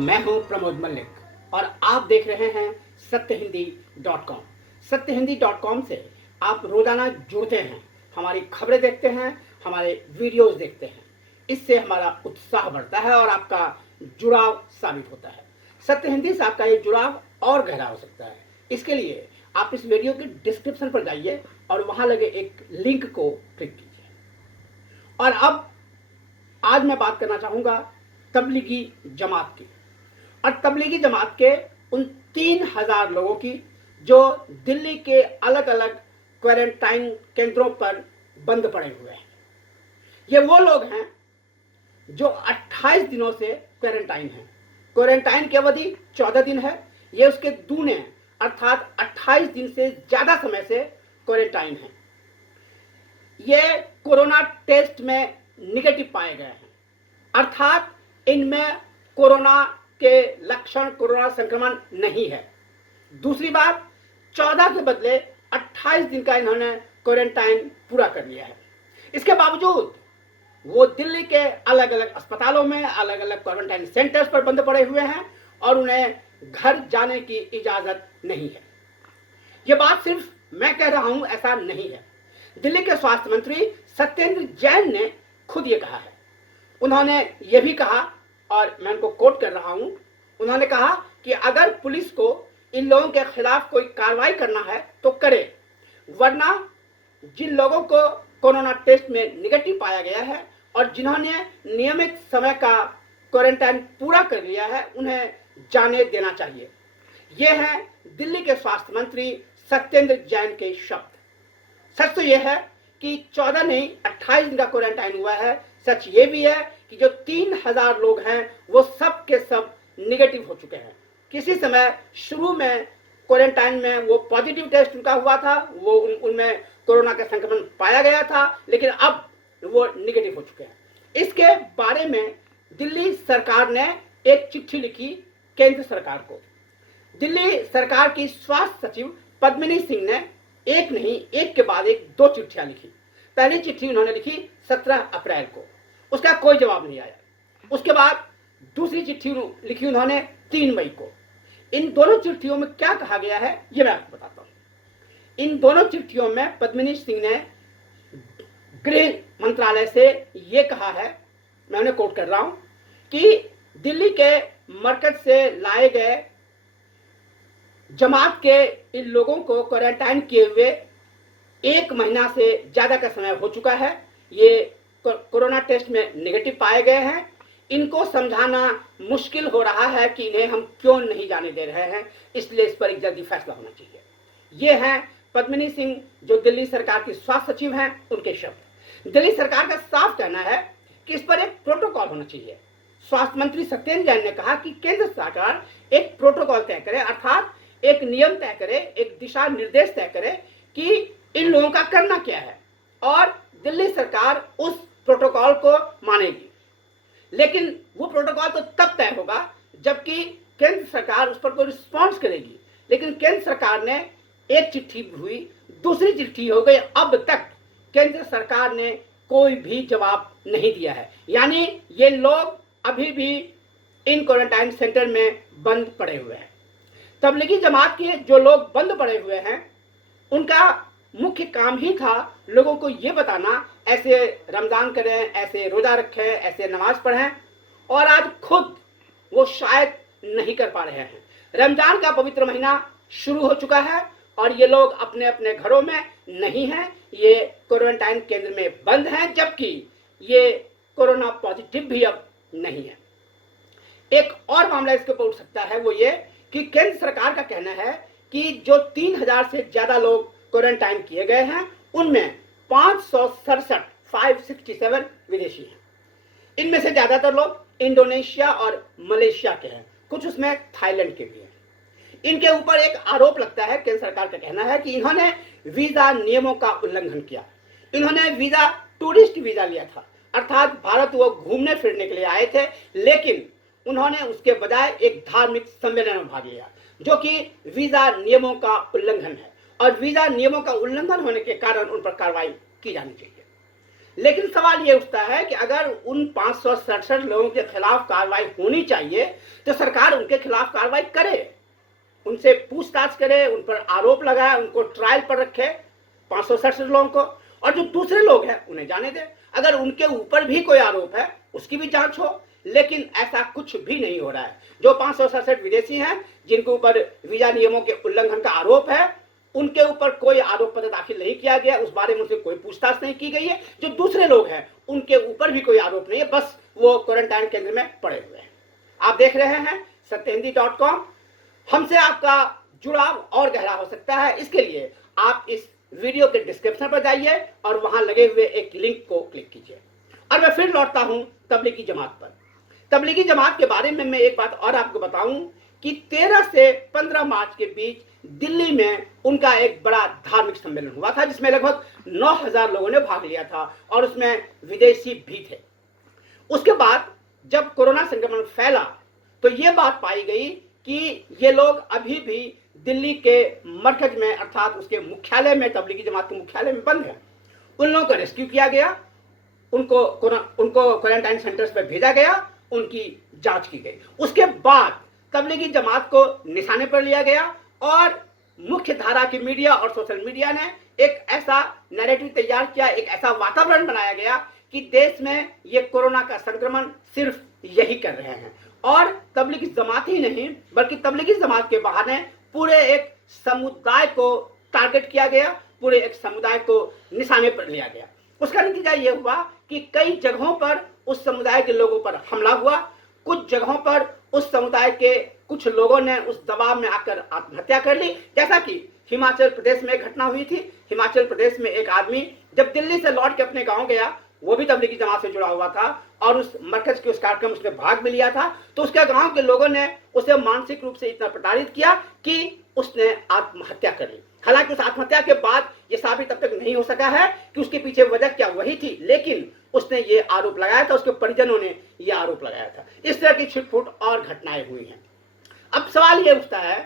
मैं हूं प्रमोद मल्लिक और आप देख रहे हैं सत्यहिंदी.com। सत्यहिंदी.com से आप रोजाना जुड़ते हैं, हमारी खबरें देखते हैं, हमारे वीडियोस देखते हैं। इससे हमारा उत्साह बढ़ता है और आपका जुड़ाव साबित होता है। सत्य हिंदी से आपका ये जुड़ाव और गहरा हो सकता है। इसके लिए आप इस वीडियो के डिस्क्रिप्शन पर जाइए और वहां लगे एक लिंक को क्लिक कीजिए। और अब आज मैं बात करना चाहूंगा तबलीगी जमात की, और तबलीगी जमात के उन 3000 लोगों की जो दिल्ली के अलग अलग क्वारंटाइन केंद्रों पर बंद पड़े हुए हैं। ये वो लोग हैं जो 28 दिनों से क्वारंटाइन हैं। क्वारंटाइन की अवधि 14 दिन है, ये उसके दूने हैं, अर्थात 28 दिन से ज्यादा समय से क्वारंटाइन है। ये कोरोना टेस्ट में निगेटिव पाए गए हैं, अर्थात इनमें कोरोना के लक्षण, कोरोना संक्रमण नहीं है। दूसरी बात, 14 के बदले 28 दिन का इन्होंने क्वारंटाइन पूरा कर लिया है। इसके बावजूद वो दिल्ली के अलग अलग अस्पतालों में, अलग अलग क्वारंटाइन सेंटर्स पर बंद पड़े हुए हैं और उन्हें घर जाने की इजाजत नहीं है। ये बात सिर्फ मैं कह रहा हूं, ऐसा नहीं है। दिल्ली के स्वास्थ्य मंत्री सत्येंद्र जैन ने खुद ये कहा है। उन्होंने ये भी कहा, और मैं उनको कोट कर रहा हूं, उन्होंने कहा कि अगर पुलिस को इन लोगों के खिलाफ कोई कार्रवाई करना है तो करे, वरना जिन लोगों को कोरोना टेस्ट में निगेटिव पाया गया है और जिन्होंने नियमित समय का क्वारंटाइन पूरा कर लिया है, उन्हें जाने देना चाहिए। ये हैं दिल्ली के स्वास्थ्य मंत्री सत्येंद्र जैन के शब्द। सच तो यह है कि 14 नहीं 28 दिन का क्वारंटाइन हुआ है। सच ये भी है कि जो 3000 लोग हैं वो सब के सब निगेटिव हो चुके हैं। किसी समय शुरू में क्वारंटाइन में वो पॉजिटिव टेस्ट उनका हुआ था, वो उनमें कोरोना का संक्रमण पाया गया था, लेकिन अब वो निगेटिव हो चुके हैं। इसके बारे में दिल्ली सरकार ने एक चिट्ठी लिखी केंद्र सरकार को। दिल्ली सरकार की स्वास्थ्य सचिव पद्मिनी सिंह ने एक नहीं, एक के बाद एक 2 चिट्ठियां लिखी। पहली चिट्ठी उन्होंने लिखी 17 अप्रैल को, उसका कोई जवाब नहीं आया। उसके बाद दूसरी चिट्ठी लिखी उन्होंने 3 मई को। इन दोनों चिट्ठियों में क्या कहा गया है ये मैं आपको बताता हूं। इन दोनों चिट्ठियों में पद्मिनी सिंह ने गृह मंत्रालय से ये कहा है, मैं उन्हें कोट कर रहा हूं, कि दिल्ली के मरकज से लाए गए जमात के इन लोगों को क्वारंटाइन किए हुए 1 महीना से ज्यादा का समय हो चुका है। ये कोरोना टेस्ट में निगेटिव पाए गए हैं। इनको समझाना मुश्किल हो रहा है कि इन्हें हम क्यों नहीं जाने दे रहे हैं, इसलिए इस पर एक जल्दी फैसला होना चाहिए। ये हैं पद्मिनी सिंह, जो दिल्ली सरकार की स्वास्थ्य सचिव हैं, उनके शब्द। दिल्ली सरकार का साफ कहना है कि इस पर एक प्रोटोकॉल होना चाहिए। स्वास्थ्य मंत्री सत्येंद्र जैन ने कहा कि केंद्र सरकार एक प्रोटोकॉल तय करे, अर्थात एक नियम तय करे, एक दिशा निर्देश तय करे कि इन लोगों का करना क्या है, और दिल्ली सरकार उस प्रोटोकॉल को मानेगी। लेकिन वो प्रोटोकॉल तो तब तय होगा जबकि केंद्र सरकार उस पर कोई रिस्पॉन्स करेगी। लेकिन केंद्र सरकार ने एक चिट्ठी हुई, दूसरी चिट्ठी हो गई, अब तक केंद्र सरकार ने कोई भी जवाब नहीं दिया है। यानी ये लोग अभी भी इन क्वारंटाइन सेंटर में बंद पड़े हुए हैं। तबलीगी जमात के जो लोग बंद पड़े हुए हैं, उनका मुख्य काम ही था लोगों को ये बताना, ऐसे रमजान करें, ऐसे रोजा रखें, ऐसे नमाज पढ़ें, और आज खुद वो शायद नहीं कर पा रहे हैं। रमजान का पवित्र महीना शुरू हो चुका है और ये लोग अपने अपने घरों में नहीं हैं, ये क्वारंटाइन केंद्र में बंद हैं, जबकि ये कोरोना पॉजिटिव भी अब नहीं है। एक और मामला इसके ऊपर उठ सकता है, वो ये कि केंद्र सरकार का कहना है कि जो 3000 से ज्यादा लोग क्वारंटाइन किए गए हैं, उनमें 567 विदेशी हैं। इनमें से ज्यादातर लोग इंडोनेशिया और मलेशिया के हैं, कुछ उसमें थाईलैंड के भी हैं। इनके ऊपर एक आरोप लगता है, केंद्र सरकार का कहना है कि इन्होंने वीजा नियमों का उल्लंघन किया। इन्होंने वीजा, टूरिस्ट वीजा लिया था, अर्थात भारत वो घूमने फिरने के लिए आए थे, लेकिन उन्होंने उसके बजाय एक धार्मिक सम्मेलन में भाग लिया, जो कि वीजा नियमों का उल्लंघन है, और वीजा नियमों का उल्लंघन होने के कारण उन पर कार्रवाई की जानी चाहिए। लेकिन सवाल ये उठता है कि अगर उन 567 लोगों के खिलाफ कार्रवाई होनी चाहिए तो सरकार उनके खिलाफ कार्रवाई करे, उनसे पूछताछ करे, उन पर आरोप लगाए, उनको ट्रायल पर रखे 567 लोगों को, और जो दूसरे लोग हैं उन्हें जाने दे। अगर उनके ऊपर भी कोई आरोप है उसकी भी जांच हो, लेकिन ऐसा कुछ भी नहीं हो रहा है। जो 567 विदेशी हैं जिनके ऊपर वीजा नियमों के उल्लंघन का आरोप है, उनके ऊपर कोई आरोप पत्र दाखिल नहीं किया गया, उस बारे में उनसे कोई पूछताछ नहीं की गई है। जो दूसरे लोग हैं उनके ऊपर भी कोई आरोप नहीं है, बस वो क्वारंटाइन केंद्र में पड़े हुए हैं। आप देख रहे हैं सत्यहिंदी.com। हमसे आपका जुड़ाव और गहरा हो सकता है, इसके लिए आप इस वीडियो के डिस्क्रिप्शन पर जाइए और वहां लगे हुए एक लिंक को क्लिक कीजिए। और मैं फिर लौटता हूं तबलीगी जमात पर। तबलीगी जमात के बारे में मैं एक बात और आपको बताऊं कि 13 से 15 मार्च के बीच दिल्ली में उनका एक बड़ा धार्मिक सम्मेलन हुआ था, जिसमें लगभग 9000 लोगों ने भाग लिया था और उसमें विदेशी भी थे। उसके बाद जब कोरोना संक्रमण फैला तो ये बात पाई गई कि ये लोग अभी भी दिल्ली के मरकज में अर्थात उसके मुख्यालय में, तबलीगी जमात के मुख्यालय में बंद है। उन लोगों को रेस्क्यू किया गया, उनको क्वारंटाइन सेंटर्स पर भेजा गया, उनकी जांच की गई। उसके बाद तबलीगी जमात को निशाने पर लिया गया और मुख्य धारा की मीडिया और सोशल मीडिया ने एक ऐसा नैरेटिव तैयार किया, एक ऐसा वातावरण बनाया गया कि देश में ये कोरोना का संक्रमण सिर्फ यही कर रहे हैं। और तबलीगी जमात ही नहीं बल्कि तबलीगी जमात के बहाने पूरे एक समुदाय को टारगेट किया गया, पूरे एक समुदाय को निशाने पर लिया गया। उसका नतीजा ये हुआ कि कई जगहों पर उस समुदाय के लोगों पर हमला हुआ, कुछ जगहों पर उस समुदाय के कुछ लोगों ने उस दबाव में आकर आत्महत्या कर ली। जैसा कि हिमाचल प्रदेश में एक घटना हुई थी। हिमाचल प्रदेश में एक आदमी जब दिल्ली से लौट के अपने गांव गया, वो भी तबलीगी जमात से जुड़ा हुआ था और उस मरकज के उस कार्यक्रम उसने भाग भी लिया था, तो उसके गांव के लोगों ने उसे मानसिक रूप से इतना प्रताड़ित किया कि उसने आत्महत्या कर ली। हालांकि उस आत्महत्या के बाद ये साबित अब तक नहीं हो सका है कि उसके पीछे वजह क्या वही थी, लेकिन उसने ये आरोप लगाया था, उसके परिजनों ने ये आरोप लगाया था। इस तरह की छिटपुट और घटनाएं हुई हैं। अब सवाल ये उठता है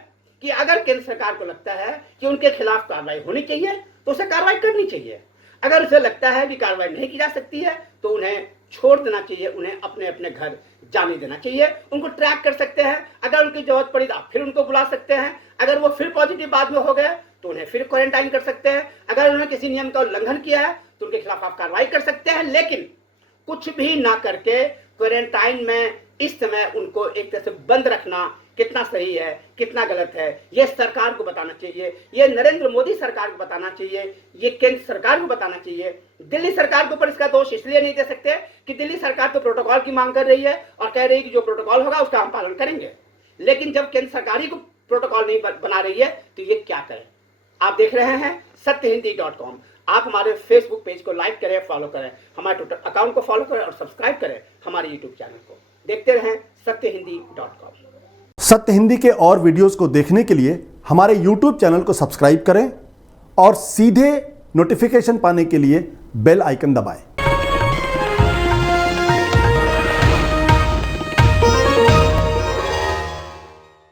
कि अगर केंद्र सरकार को लगता है कि उनके खिलाफ कार्रवाई होनी चाहिए तो उसे कार्रवाई करनी चाहिए। अगर उसे लगता है कि कार्रवाई नहीं की जा सकती है तो उन्हें छोड़ देना चाहिए, उन्हें अपने अपने घर जाने देना चाहिए। उनको ट्रैक कर सकते हैं, अगर उनकी जरूरत पड़ी तो आप फिर उनको बुला सकते हैं। अगर वो फिर पॉजिटिव बाद में हो गए तो उन्हें फिर क्वारंटाइन कर सकते हैं। अगर उन्होंने किसी नियम का उल्लंघन किया है तो उनके खिलाफ आप कार्रवाई कर सकते हैं, लेकिन कुछ भी ना करके क्वारंटाइन में इस समय उनको एक तरह से बंद रखना कितना सही है, कितना गलत है, ये सरकार को बताना चाहिए, ये नरेंद्र मोदी सरकार को बताना चाहिए, ये केंद्र सरकार को बताना चाहिए। दिल्ली सरकार के ऊपर इसका दोष इसलिए नहीं दे सकते कि दिल्ली सरकार तो प्रोटोकॉल की मांग कर रही है और कह रही है कि जो प्रोटोकॉल होगा उसका हम पालन करेंगे, लेकिन जब केंद्र सरकार ही को प्रोटोकॉल नहीं बना रही है तो ये क्या करें। आप देख रहे हैं सत्यहिंदी.com। आप हमारे फेसबुक पेज को लाइक करें, फॉलो करें, हमारे ट्विटर अकाउंट को फॉलो करें और सब्सक्राइब करें हमारे यूट्यूब चैनल को। देखते रहें सत्यहिंदी.com। सत्य हिंदी के और वीडियोस को देखने के लिए हमारे YouTube चैनल को सब्सक्राइब करें और सीधे नोटिफिकेशन पाने के लिए बेल आइकन दबाएं।